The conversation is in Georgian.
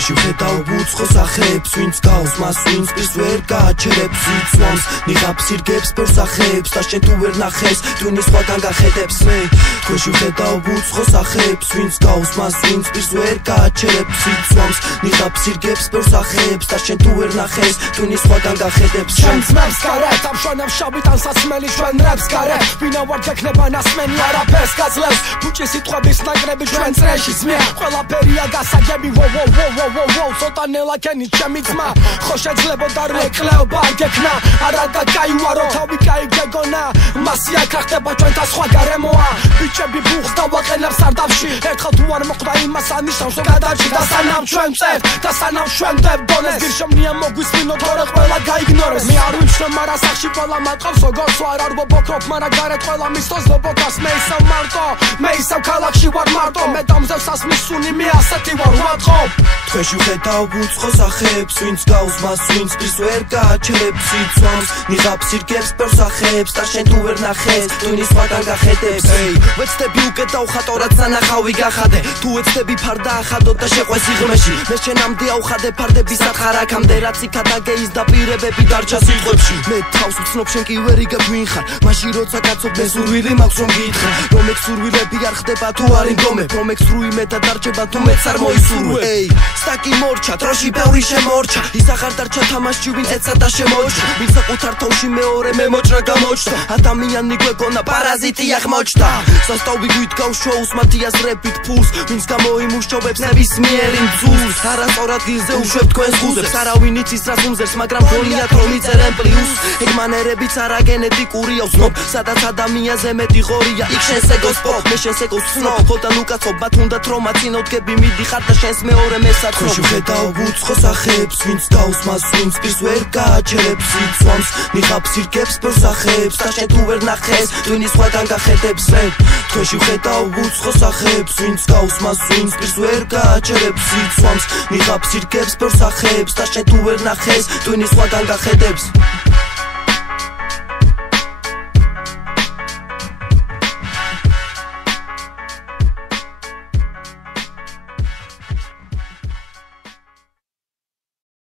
Თქვენში ვხედავ უცხო სახეებს, ვინც გავს მას, ვინც პირს ვერ გააჩერებს, იცვამს ნიღაბს ირგებს ბევრ სახეებს და შენ თუ ვერ ნახეს, ტვინი სხვაგან გახედებს. Თქვენში ვხედავ უცხო სახეებს, ვინც გავს მას, ვინც პირს ვერ გააჩერებს, იცვამს ნიღაბს ირგებს ბევრ სახეებს და შენ თუ ვერ ნახეს, ტვინი სხვაგან გახედებს. ჩვენ ძმებს გარეთ, ამშვენებს შავით ან საცმელი ჩვენ რებს გარეთ, ვინა ვარ გექნება ნასმენი არაფერს გაძლევს, ბუჭი სიტყვების ნაკრები ჩვენ წრეში ძმია, ყველაფერია გასაგები, ცოტა ნელა კენი ჩემი ძმა, ხო შეძლებოდა რეკლეობა არ გექნა, არა და გაივარო თავი კაი გეგონა, მასია ხდება ჩვენთან სხვა გარემოა, ბიჭები ბუხს დავაყენებ სარდაფში, ერთხელ თუ არ მოხდა იმას ანიშნავს რომ გადაჭი და სანამ ჩვენ წევთ და სანამ ჩვენ დებ დონეს, გირშემნია მოგვისმინო თორე ყველა გაიგნორეს, მე არ ვიმჩნევ მარა სახში ყველა მატყავს როგორც ვარ არ ვობოქრობ, მარა გარეთ ყველა მისთოს ლობოკას, მე ისევ მარტო, მე ისევ ქალაქში ვარ მარტო, მე დამზევსას მისუნი მე ასეთი ვარ ვატყობ. Თქვენში ვხედავ უცხო სახეებს, ვინც გავს მას, ვინც პირს ვერ გააჩერებს, იცვამს ნიღაბს ირგებს ბევრ სახეებს და შენ თუ ვერ ნახეს, ტვინი სხვაგან გახედებს. ვეცდები უკეთ დავხატო რაც სანახავი გახადე, თუ ვეცდები ფარდა ახადო და შეყვეს იღმეში, მე შენამდე ავხადე ფარდების სათხარ აქამდე, რაც იქა დაგეის და პირებები დარჩა სიტყვებში. მე თავს ვცნობ შენ კი ვერ იგებ ვინ ხარ, მაშინ როცა კაცობ მე სურვილი მაქვს რომ გითხრა, რომ ეგ სურვილები არ ხდება თუ არ იმდომებ, რომ ეგ სრუი მე და დარჩება თუ მეც არ მოისურვებ. სტაკი მორჩა, დროში ბევრი შემორჩა, ის აღარ დარჩა თამაშში ვინც ეცა და შემოჩა, ვინც საკუთარ თავში მეორე მემოჭრა გამოჩნდა, ადამიანი გვეგონა პარაზიტი აღმოჩნდა, სასტავი გვითგავს შოუს მათიას რეპით ფულს, ვინც გამოიმუშავებს ნებისმიერი მძულს, არასწორად გილზე უშვებ თქვენს ხუზებს, არავინ იცის რას უმზერს, მაგრამ გონიათ რომ იწერენ პლიუს, ეგ მანერებიც არა გენეტიკურია ვზნობ, სადაც ადამიანზე მეტი ღორია, იქ შენს ეგოს პოპ, მე შენს ეგოს ვცნობ, ხოდან უკაცობ, მათ უნდათ რომ აწინოდგები მიდიხარ და შენს მეორე მესად. Თქვენში ვხედავ უცხო სახეებს, ვინც გავს მას, ვინც პირს ვერ გააჩერებს, იცვამს ნიღაბს ირგებს ბევრ სახეებს და შენ თუ ვერ ნახეს, ტვინი სხვაგან გახედებს. Თქვენში ვხედავ უცხო სახეებს, ვინც გავს მას, ვინც პირს ვერ გააჩერებს, იცვამს ნიღაბს ირგებს ბევრ სახეებს და შენ თუ ვერ ნახეს, ტვინი სხვაგან გახედებს.